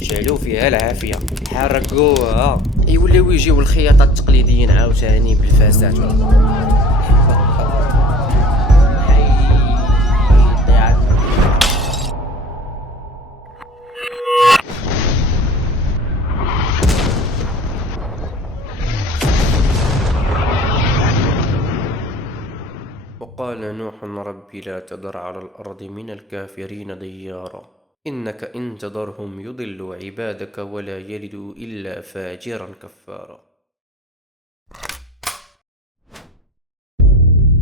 جعلوا فيها العافية، حرقوها، يوليو يجيو الخياطات التقليديين عاوتاني بالفساد. حيدي عنا. وقال نوح رب لا تذر على الأرض من الكافرين ديارا إنك إن تذرهم يضلوا عبادك ولا يلدوا إلا فاجرا كفارا.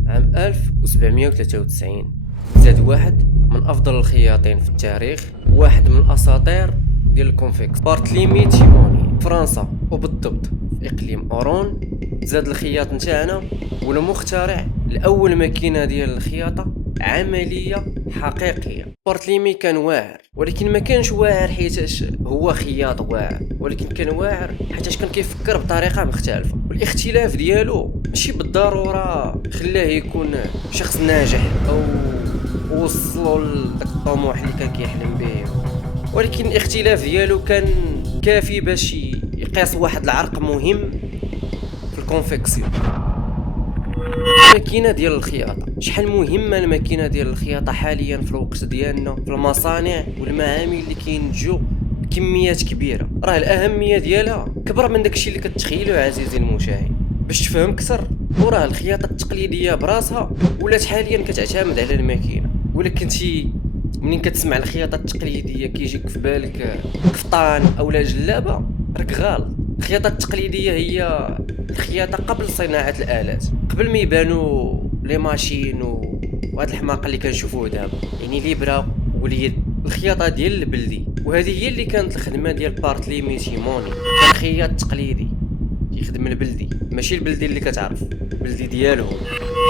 عام 1793 زاد واحد من أفضل الخياطين في التاريخ، واحد من الأساطير ديال الكونفكس، بارتليمي تيموني، فرنسا وبالضبط في إقليم أورون. زاد الخياط نتاعنا ولا مخترع الأول ماكينة ديال الخياطة عملية حقيقية. بارتليمي كان واعر، ولكن ما كانش واعر حيتاش هو خياط واعر، ولكن كان واعر حيتاش كان كيفكر بطريقة مختلفة، والاختلاف ديالو ماشي بالضرورة خلاه يكون شخص ناجح أو وصلوا لذاك الطموح اللي كان كيحلم به، ولكن الاختلاف ديالو كان كافي باش يقيس واحد العرق مهم في الكونفكسيون. الماكينه ديال الخياطه، شحال مهمه الماكينه ديال الخياطه حاليا في الوقت ديالنا في المصانع والمعامل اللي كينتجوا كميات كبيره. راه الاهميه ديالها كبر من داكشي اللي كتخيلوا عزيزي المشاهد. باش تفهم اكثر، وراه الخياطه التقليديه براسها ولات حاليا كتعتمد على الماكينه. ولكن منين كتسمع الخياطه التقليديه كيجيك في بالك قفطان اولا جلابه، راك غلط. الخياطه التقليديه هي الخياطه قبل صناعه الالات، قبل ما يبانوا لي ماشين وهاد الحماقه اللي كنشوفوه دابا، يعني الابره واليد. الخياطه ديال البلدي، وهذه هي اللي كانت الخدمه ديال بارتليمي تيموني. كان خياط تقليدي يخدم البلدي، ماشي البلدي اللي كتعرف، البلدي ديالهم.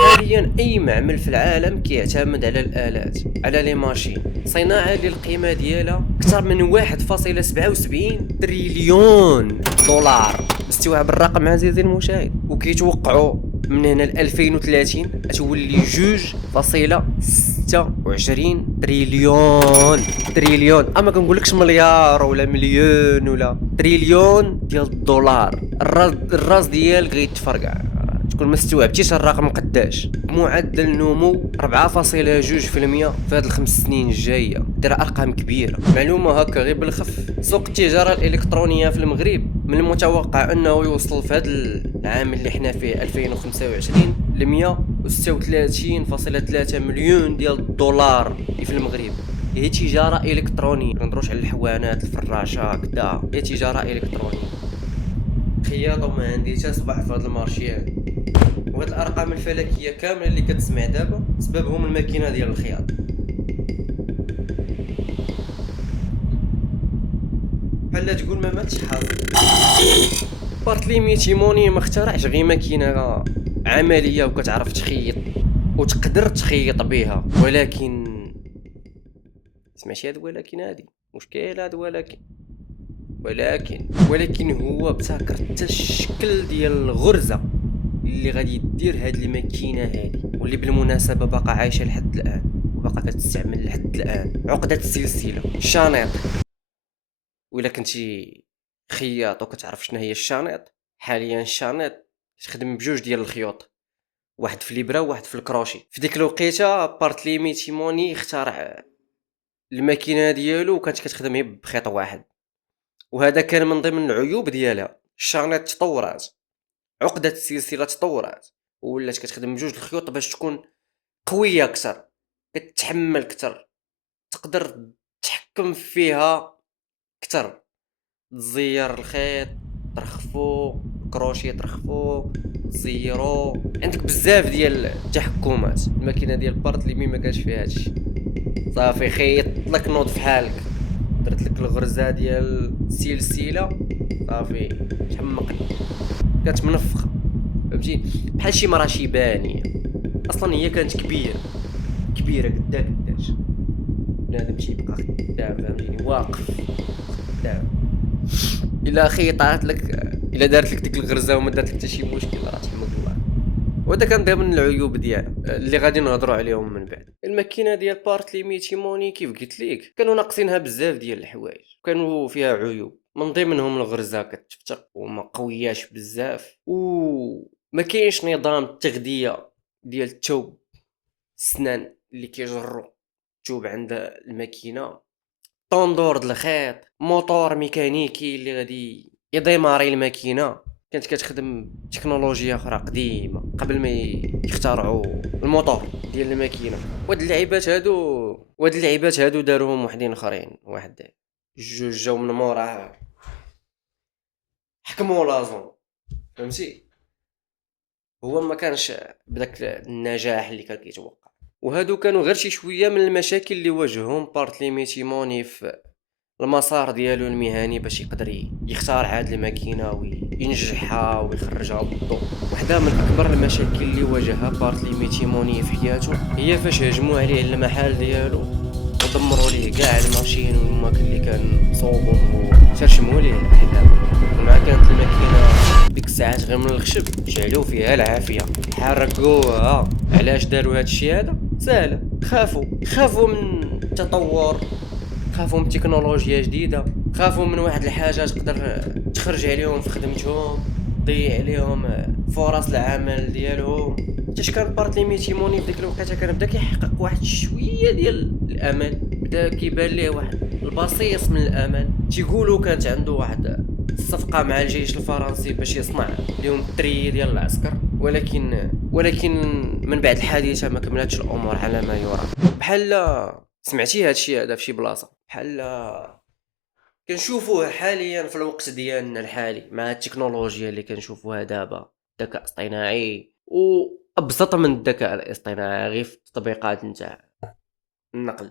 حاليا اي معمل في العالم كيعتمد على الالات، على لي ماشين. صناعه اللي القيمه ديالها اكثر من 1.77 تريليون دولار. استوعب الرقم عزيزي المشاهد. وكيتوقعوا من هنا ل 2030 تولي 2.26 تريليون. اما كنقولكش مليار ولا مليون ولا تريليون ديال الدولار. الراس ديالك غيتفرقع، تكون ما استوعبتيش الرقم قداش. معدل نمو 4.2% في هاد الخمس سنين الجايه. دير ارقام كبيره. معلومه هكا غير بالخف، سوق التجاره الالكترونيه في المغرب من المتوقع انه يوصل في هذا العام اللي حنا فيه 2025 ل 136.3 مليون ديال الدولار في المغرب. هي تجاره الكترونيه، ما ندروش على الحوانات الفراشه كدا، هي تجاره الكترونيه. خياطه وما عندي حتى صباح في هذا المارشي هذا. وهاد الارقام الفلكيه كامله اللي كتسمع دابا سببهم الماكينه ديال الخياط. بحال تقول ما ماتش حاضر. بارتليمي تيموني ما اخترعش غير ماكينه عمليه وكتعرف تخيط وتقدر تخيط بها، ولكن سمعتي هاد ولكن هادي مشكل هاد ولكن هو ابتكر حتى الشكل ديال الغرزه اللي غادي يدير هاد الماكينه هادي، واللي بالمناسبه باقا عايشه لحد الان وباقا كتستعمل لحد الان. عقده السلسله، الشانيط. وإلا كنتي خياط وكتعرف شنو هي الشانيط، حاليا الشانيط تخدم بجوج ديال الخيوط، واحد في الابره وواحد في الكروشي. في ديك الوقيته بارتليمي تيموني اخترع الماكينه ديالو وكانت كتخدم غير بخيط واحد، وهذا كان من ضمن العيوب ديالها. الشانيط تطورات، عقده السلسله تطورات، ولات كتخدم بجوج الخيوط باش تكون قويه اكثر، كتحمل اكثر، تقدر تحكم فيها اكثر، تزير الخيط ترخفو، الكروشي ترخفو تزيرو. عندك بزاف ديال التحكمات. الماكينه ديال بارتليمي ما كانش فيها هادشي. صافي خيط لك نوض في حالك، درت لك الغرزه ديال السلسله، صافي تحمقني، كانت منفخه، فهمتي؟ بحال شي مرا شيبانيه. اصلا هي كانت كبيره قداش بنادم تيبقى خدام، فهمتيني، واقف خدام. الا خيطات لك، الا دارت لك ديك الغرزه وما دارت لك حتى شي مشكل، راه تحمد الله. وهذا كان ضمن العيوب ديالها اللي غادي نهضروا عليهم من بعد. الماكينه ديال بارتليمي تيموني كيف قلت ليك كانوا ناقصينها بزاف ديال الحوايج، كانوا فيها عيوب من ضمنهم الغرزه كتفتق وما قوياش بزاف، وما كاينش نظام التغذيه ديال الثوب السنان اللي كيجروا الثوب عند الماكينه، طوندور د الخيط، موتور ميكانيكي اللي غادي يديماري الماكينه. كانت كتخدم تكنولوجيا اخرى قديمه قبل ما يخترعوا الموتور ديال الماكينه. وهاد اللعيبات هادو داروهم وحدين اخرين، واحد جوج جاو من موراه حكموا لازون، فهمتي؟ هو ما كانش بداك النجاح اللي كان كيتوقع. وهادو كانوا غير شي شويه من المشاكل اللي واجههم بارتليمي تيموني في المسار ديالو المهني باش يقدر يختار هاد الماكينه وينجحها ويخرجها للضوء. واحده من اكبر المشاكل اللي واجهها بارتليمي تيموني في حياته هي فاش هجموا عليه المحل ديالو ودمروا ليه كاع الماشين والماكن اللي كان صوبهم وترشموا ليه الاحلام. ومع كانت الماكينه ديك الساعات غير من الخشب جعلوا فيها العافيه، حرقوها. علاش داروا هاد الشيء هذا؟ سهله، خافوا من التطور، خافوا من تكنولوجيا جديده، خافوا من واحد الحاجه تقدر تخرج عليهم في خدمتهم، تضيع عليهم فرص العمل ديالهم. حتى كان بارتليمي تيموني في ديك الوقيته كان بدا كيحقق واحد شويه ديال الامل، بدا كيبان ليه واحد البصيص من الامل. تيقولوا كانت عنده واحد الصفقه مع الجيش الفرنسي باش يصنع لهم التري ديال العسكر، ولكن من بعد الحادثه ما كملتش الامور على ما يرام. بحال سمعتي هادشي هذا في شي بلاصه، بحال كنشوفوه حاليا في الوقت ديالنا الحالي مع التكنولوجيا اللي كنشوفوها دابا، الذكاء الاصطناعي وابسط من الذكاء الاصطناعي غير في التطبيقات نتاع النقل.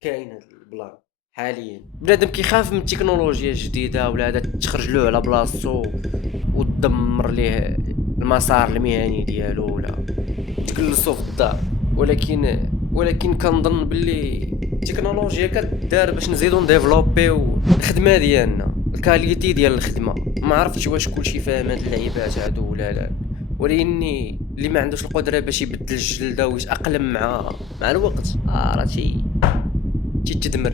كاين هاد البلان حاليا بنادم كيخاف من التكنولوجيا الجديده ولا هذا تخرج له على بلاصتو وتدمر ليه المسار المهني ديالو ولا تجلسو في الدار. ولكن كنظن باللي التكنولوجيا كدار باش نزيدو نديفلوبيو الخدمه ديالنا، الكاليتي ديال الخدمه. ما عرفتش واش كلشي فاهم هاد اللعيبات هادو ولا لا، ولكني اللي ما عندوش القدره باش يبدل الجلده ويتاقلم مع الوقت راه تيتدمر،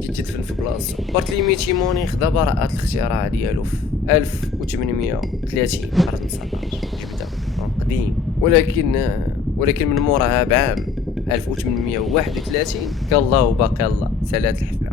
تيتدفن في بلاصتو. بارتليمي تيموني خدا براءة الاختراع ديالو في 1830 قرن 19 جبده قديم، ولكن من موراها بعام 1831 كان الله وباقي الله سالات الحفله.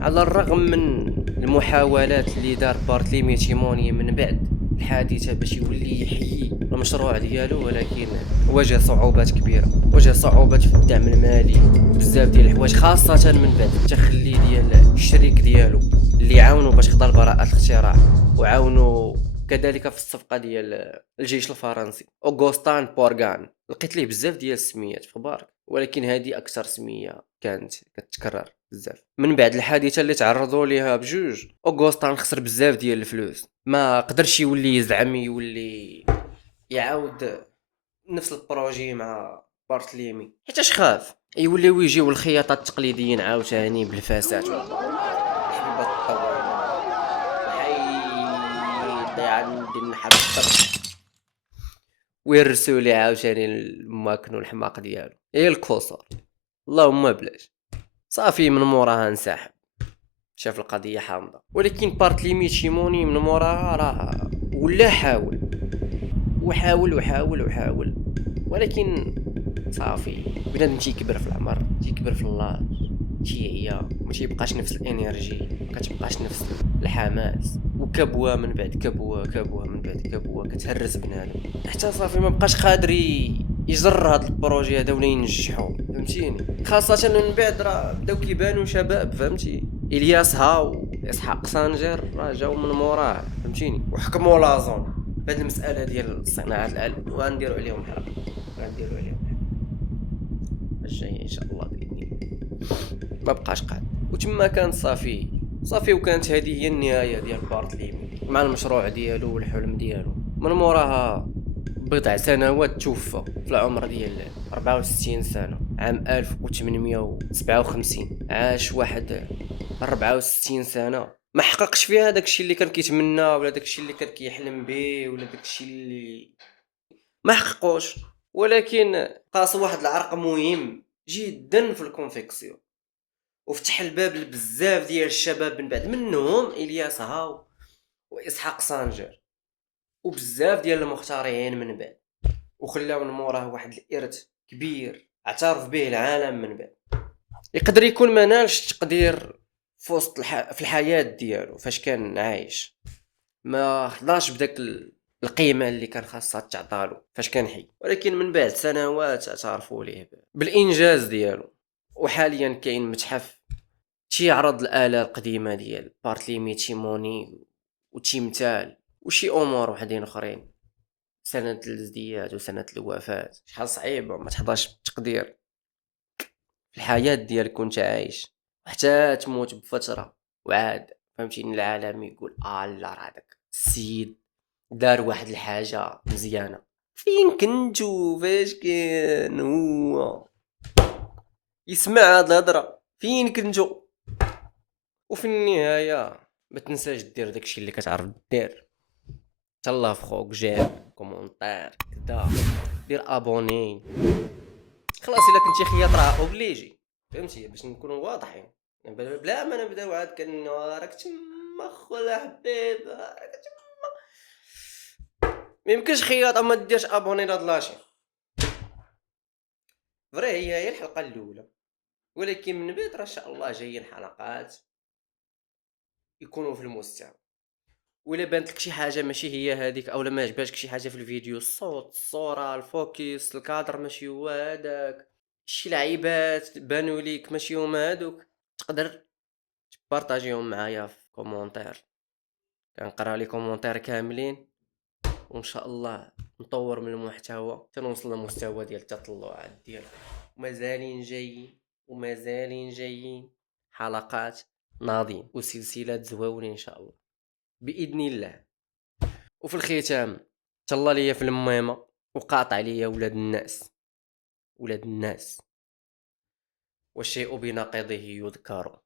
على الرغم من المحاولات اللي دار بارتليمي تيموني من بعد الحادثه باش يولي يحيي المشروع ديالو، ولكن واجه صعوبات كبيره، واجه صعوبات في الدعم المالي، بزاف ديال الحوايج، خاصه من بعد التخلي ديال الشريك ديالو اللي عاونوا باش خدا براءة الاختراع، وعاونوا كذلك في الصفقه ديال الجيش الفرنسي اوغوستان بورغان. لقيت ليه بزاف ديال السميات في بارك، ولكن هذه اكثر سميه كانت كتكرر بزاف. من بعد الحادثه اللي تعرضوا ليها بجوج، اوغوستان خسر بزاف ديال الفلوس، ما قدرش يولي يزعم يولي يعاود نفس البروجي مع بارتليمي، حيتاش خاف يوليو يجيو الخياطات التقليديين عاوتاني بالفاسات والحبيبات الطويله وحيد عندي النحر ويرسوا لي عاوتاني الماكن والحماق ديالو هي الكوسور. اللهم بلاش صافي من موراها انسحب، شاف القضيه حامضه. ولكن بارتليمي تيموني من موراها راه ولا حاول وحاول ولكن صافي بنادم تيكبر في العمر، تيكبر في الله، تيعيا، ما تيبقاش نفس الانرجي، ما كتبقاش نفس الحماس، وكبوه من بعد كبوه من بعد كبوه كتهرس بنادم حتى صافي ما بقاش قادر يجر هذا البروجي هذا ولا ينجحو، فهمتيني؟ خاصه من بعد راه بداو كيبانوا شباب، فهمتي؟ الياس هاو اسحاق سانجر راه جاو من موراه، فهمتيني؟ وحكموا لازون بهذه المساله ديال صناعه الالم، وغنديروا عليهم حلقه الجايه ان شاء الله باذن الله. ما بقاش قاد وتما كانت صافي وكانت هذه هي النهايه ديال بارتليمي مع المشروع ديالو والحلم ديالو. من موراها بضع سنوات توفى في العمر ديال 64 سنه عام 1857. عاش واحد 64 سنه ما حققش فيها داكشي اللي كان كيتمنى ولا داكشي اللي كان كيحلم به ولا داكشي اللي ما حققوش، ولكن قاسوا واحد العرق مهم جدا في الكونفيكسيون، وفتح الباب لبزاف ديال الشباب من بعد، منهم الياس هاو واسحاق سانجر وبزاف ديال المخترعين من بعد، وخلاو من موراه واحد الارث كبير اعترف به العالم من بعد. يقدر يكون ما نالش التقدير في وسط في الحياه ديالو فاش كان عايش، ما خلاش بداك القيمه اللي كان خاصها تعطالو فاش كان حي، ولكن من بعد سنوات اعترفوا ليه بالانجاز ديالو. وحاليا كاين متحف تيعرض الآلة القديمة ديال بارتليمي تيموني وتيمثال وشي امور وحدين اخرين، سنة الازدياد وسنة الوفاة. شحال صعيبة ما تحظاش بالتقدير في الحياة ديالك كنت عايش حتى تموت بفترة، وعاد فهمتيني العالم يقول لا راه داك السيد دار واحد الحاجة مزيانة. فين كنتو فاش كان هو يسمع هاد الهضرة؟ فين كنتو؟ وفي النهاية ما تنساش دير داكشي اللي كتعرف دير، تهلا في خوك جاب كومونتير كدا، دير ابوني. خلاص الا كنتي خياط راه اوبليجي، فهمتي، باش نكونوا واضحين بلا ما نبداو عاد راك تما خويا حبيب راك تما. ما يمكنش خياط اما ديرش ابوني لهاد لاشين. فري هي الحلقه الاولى، ولكن من بعد راه ان شاء الله جايين حلقات يكونوا في المستوى. ولا بانت لك شي حاجه ماشي هي هذيك، اولا ما عجباتك شي حاجه في الفيديو، الصوت، الصوره، الفوكس، الكادر ماشي هو هذاك، شي لعيبات بانوا ليك ماشي هما هذوك، تقدر تبارطاجيهم معايا في كومونتير، كنقرا لي كومونتير كاملين، وان شاء الله نطور من المحتوى حتى نوصل للمستوى ديال التطلعات ديالكم. ومازالين جايين ومازالين جايين حلقات ناضين وسلسلات زواونين ان شاء الله باذن الله. وفي الختام تهلا ليا في الميمه وقاطع ليا ولاد الناس، ولاد الناس، والشيء بنقيضه يذكر.